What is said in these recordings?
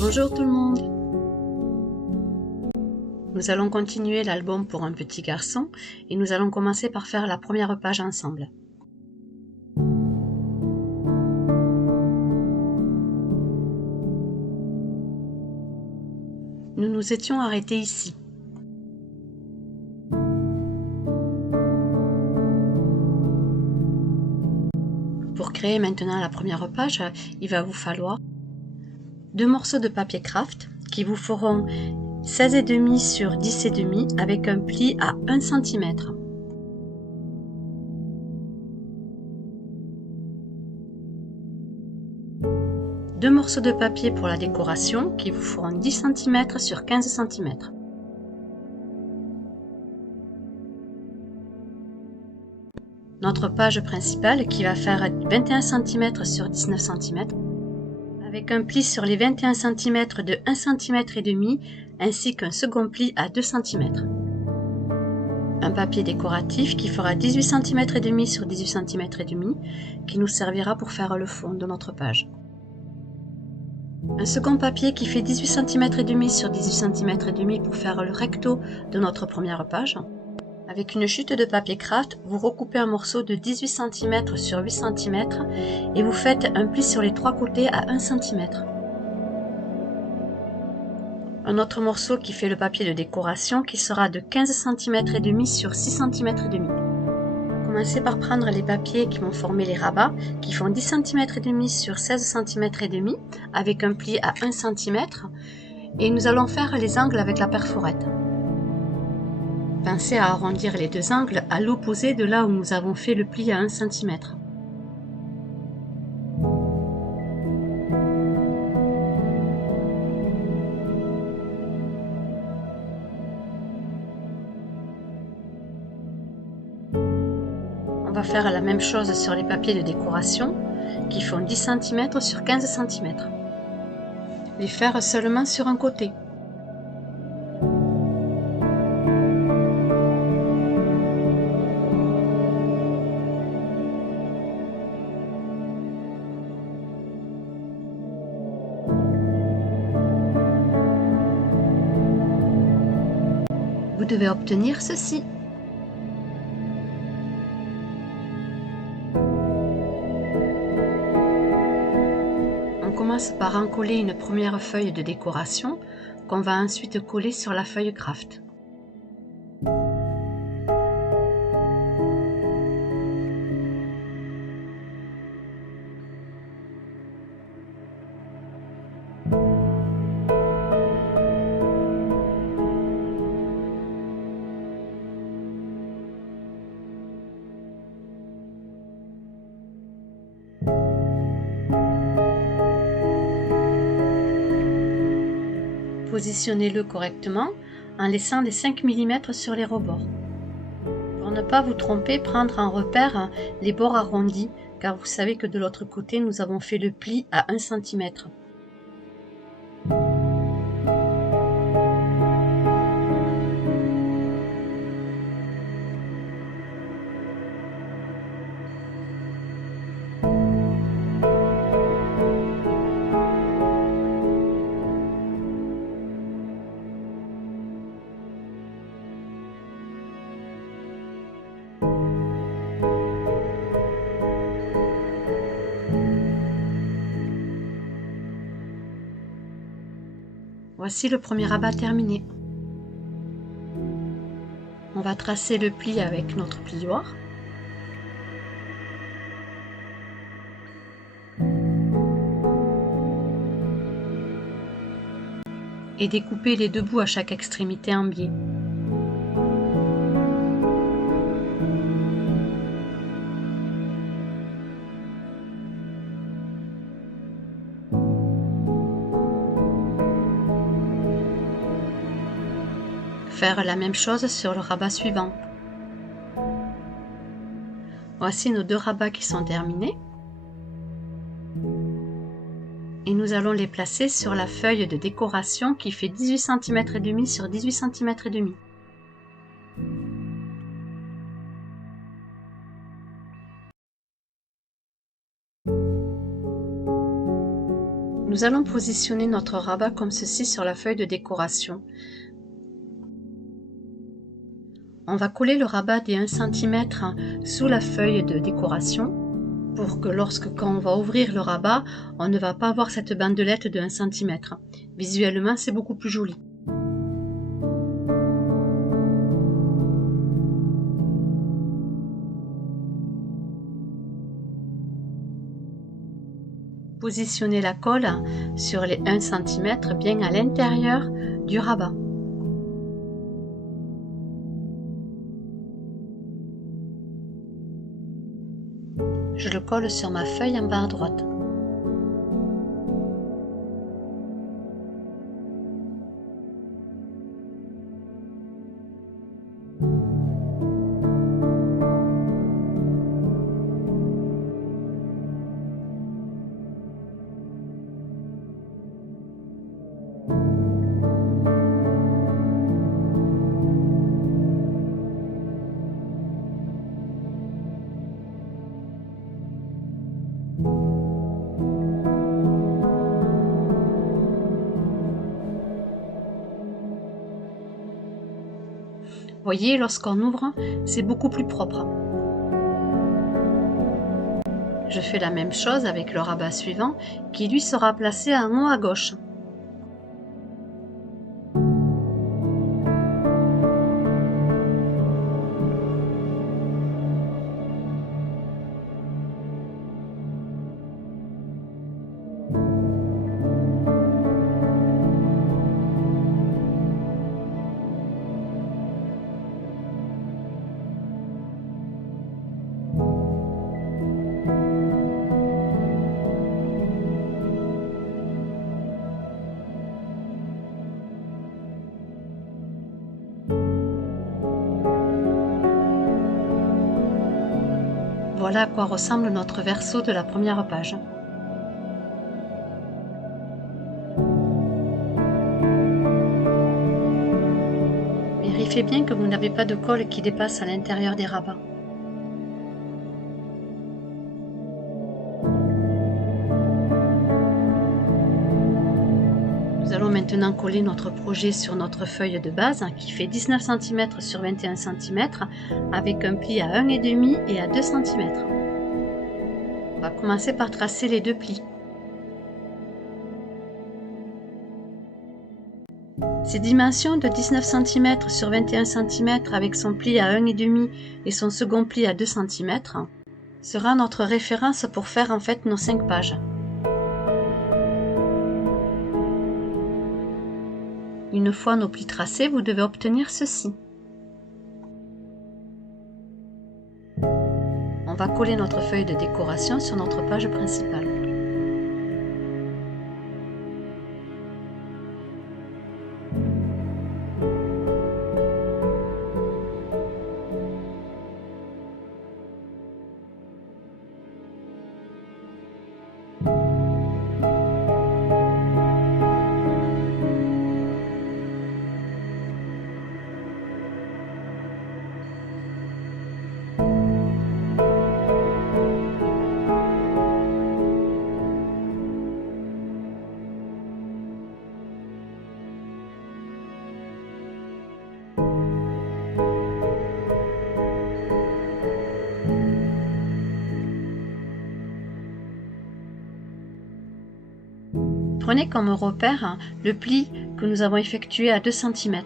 Bonjour tout le monde. Nous allons continuer l'album pour un petit garçon et nous allons commencer par faire la première page ensemble. Nous nous étions arrêtés ici. Pour créer maintenant la première page, il va vous falloir 2 morceaux de papier craft qui vous feront 16,5 sur 10,5 avec un pli à 1 cm. Deux morceaux de papier pour la décoration qui vous feront 10 cm sur 15 cm. Notre page principale qui va faire 21 cm sur 19 cm avec un pli sur les 21 cm de 1 cm et demi ainsi qu'un second pli à 2 cm. Un papier décoratif qui fera 18 cm et demi sur 18 cm et demi qui nous servira pour faire le fond de notre page. Un second papier qui fait 18 cm et demi sur 18 cm et demi pour faire le recto de notre première page. Avec une chute de papier craft, vous recoupez un morceau de 18 cm sur 8 cm et vous faites un pli sur les trois côtés à 1 cm. Un autre morceau qui fait le papier de décoration qui sera de 15 cm et demi sur 6 cm et demi. Commencez par prendre les papiers qui vont former les rabats qui font 10 cm et demi sur 16 cm et demi avec un pli à 1 cm et nous allons faire les angles avec la perforette. Pensez à arrondir les deux angles à l'opposé de là où nous avons fait le pli à 1 cm. On va faire la même chose sur les papiers de décoration qui font 10 cm sur 15 cm. Les faire seulement sur un côté. Vous devez obtenir ceci. On commence par encoller une première feuille de décoration qu'on va ensuite coller sur la feuille craft. Positionnez-le correctement en laissant les 5 mm sur les rebords. Pour ne pas vous tromper, prendre en repère les bords arrondis car vous savez que de l'autre côté nous avons fait le pli à 1 cm. Voici le premier rabat terminé. On va tracer le pli avec notre plioir. Et découper les deux bouts à chaque extrémité en biais. Faire la même chose sur le rabat suivant. Voici nos deux rabats qui sont terminés. Et nous allons les placer sur la feuille de décoration qui fait 18 cm et demi sur 18 cm et demi. Nous allons positionner notre rabat comme ceci sur la feuille de décoration. On va coller le rabat des 1 cm sous la feuille de décoration pour que quand on va ouvrir le rabat, on ne va pas avoir cette bandelette de 1 cm. Visuellement, c'est beaucoup plus joli. Positionnez la colle sur les 1 cm bien à l'intérieur du rabat. Je le colle sur ma feuille en bas à droite. Voyez, lorsqu'on ouvre, c'est beaucoup plus propre. Je fais la même chose avec le rabat suivant qui lui sera placé en haut à gauche. Voilà à quoi ressemble notre verso de la première page. Vérifiez bien que vous n'avez pas de colle qui dépasse à l'intérieur des rabats. Nous allons maintenant coller notre projet sur notre feuille de base qui fait 19 cm sur 21 cm avec un pli à 1,5 et à 2 cm. On va commencer par tracer les deux plis. Ces dimensions de 19 cm sur 21 cm avec son pli à 1,5 et son second pli à 2 cm sera notre référence pour faire en fait nos 5 pages. Une fois nos plis tracés, vous devez obtenir ceci. On va coller notre feuille de décoration sur notre page principale. Prenez comme repère le pli que nous avons effectué à 2 cm.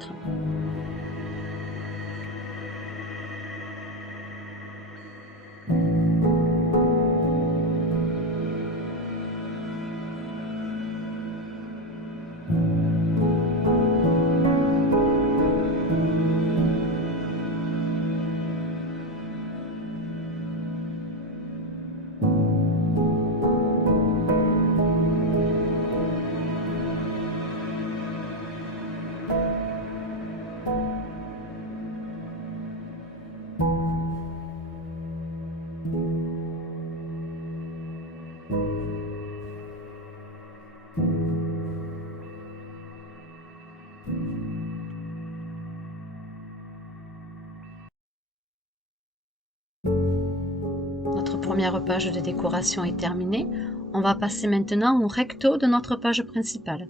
Notre première page de décoration est terminée. On va passer maintenant au recto de notre page principale.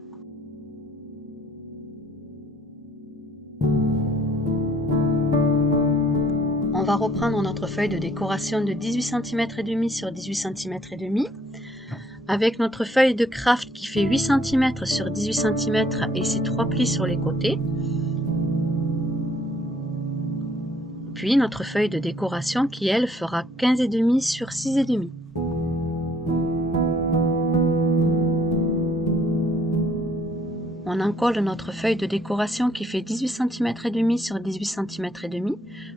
On va reprendre notre feuille de décoration de 18 cm et demi sur 18 cm et demi avec notre feuille de craft qui fait 8 cm sur 18 cm et ses 3 plis sur les côtés. Puis notre feuille de décoration qui elle fera 15,5 sur 6,5. On encolle notre feuille de décoration qui fait 18 cm et demi sur 18 cm et demi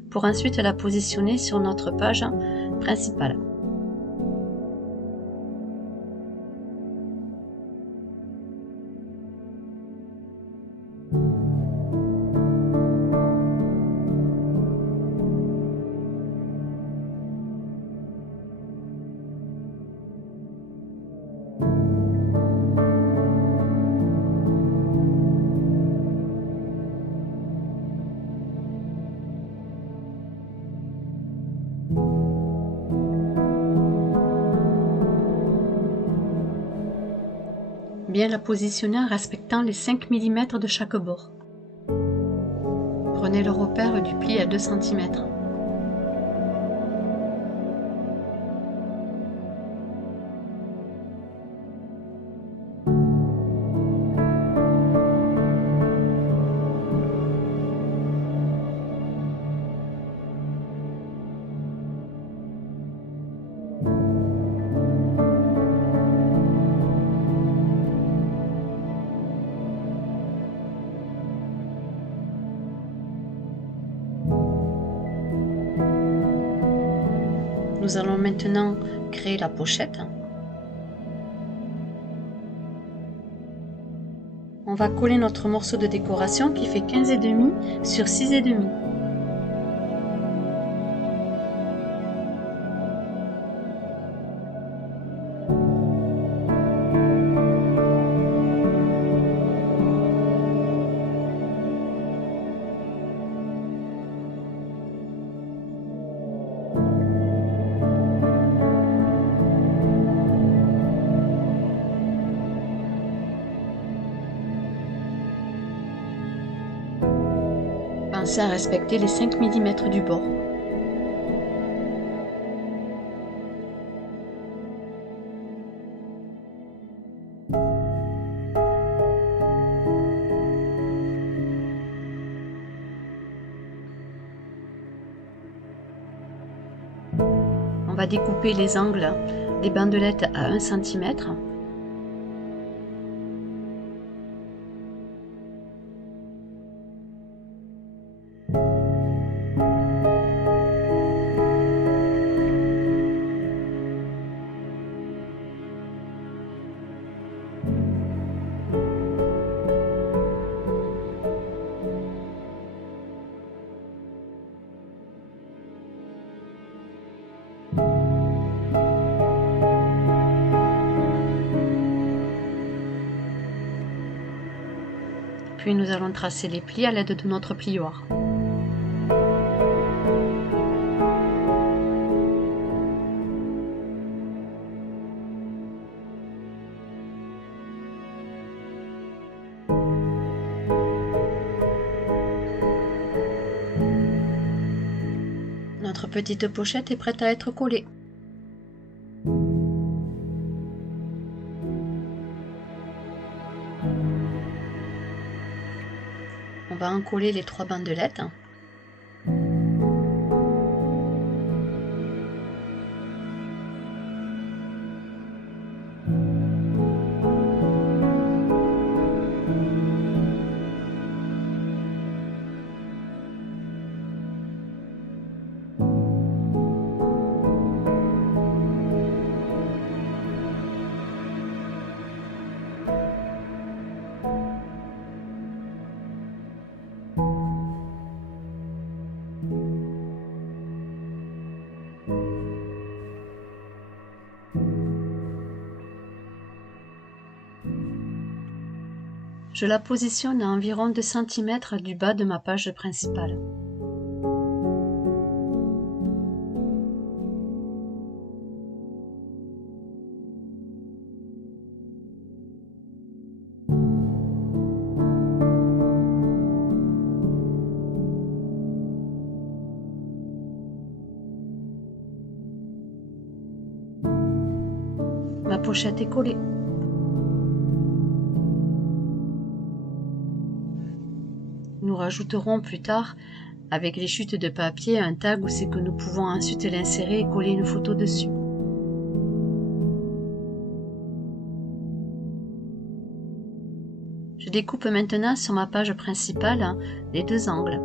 pour ensuite la positionner sur notre page principale. Bien la positionner en respectant les 5 mm de chaque bord. Prenez le repère du pli à 2 cm. Nous allons maintenant créer la pochette. On va coller notre morceau de décoration qui fait 15,5 sur 6,5. Pensez à respecter les 5 mm du bord. On va découper les angles des bandelettes à 1 cm. Puis nous allons tracer les plis à l'aide de notre plioir. Notre petite pochette est prête à être collée. On va encoller les 3 bandelettes. Je la positionne à environ 2 cm du bas de ma page principale. pochette est collée. Nous rajouterons plus tard, avec les chutes de papier, un tag où c'est que nous pouvons ensuite l'insérer et coller une photo dessus. Je découpe maintenant sur ma page principale les deux angles.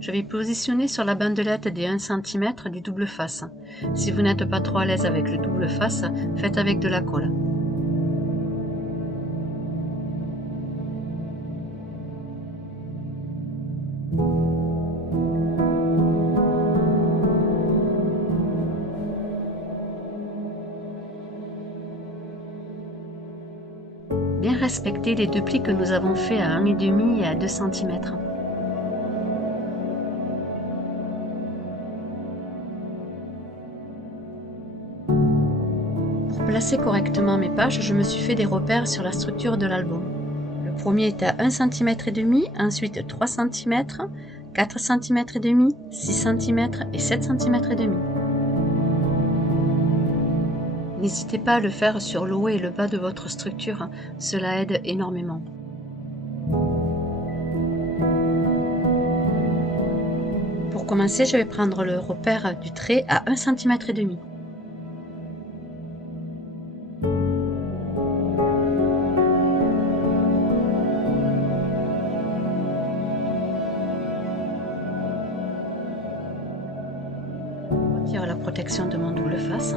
Je vais positionner sur la bandelette des 1 cm du double face. Si vous n'êtes pas trop à l'aise avec le double face, faites avec de la colle. Bien respecter les deux plis que nous avons fait à 1,5 et à 2 cm. Pour placer correctement mes pages, je me suis fait des repères sur la structure de l'album. Le premier est à 1,5 cm, ensuite 3 cm, 4 cm et demi, 6 cm et 7 cm et demi. N'hésitez pas à le faire sur le haut et le bas de votre structure, cela aide énormément. Pour commencer, je vais prendre le repère du trait à 1,5 cm et demi. Je retire la protection de mon double face.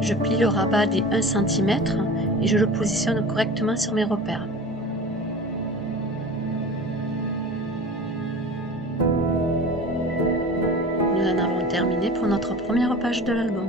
Je plie le rabat des 1 cm et je le positionne correctement sur mes repères. Nous en avons terminé pour notre première page de l'album.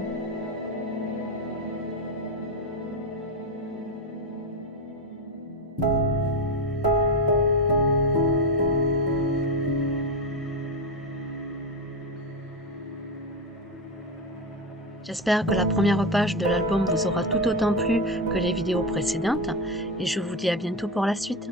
J'espère que la première page de l'album vous aura tout autant plu que les vidéos précédentes et je vous dis à bientôt pour la suite.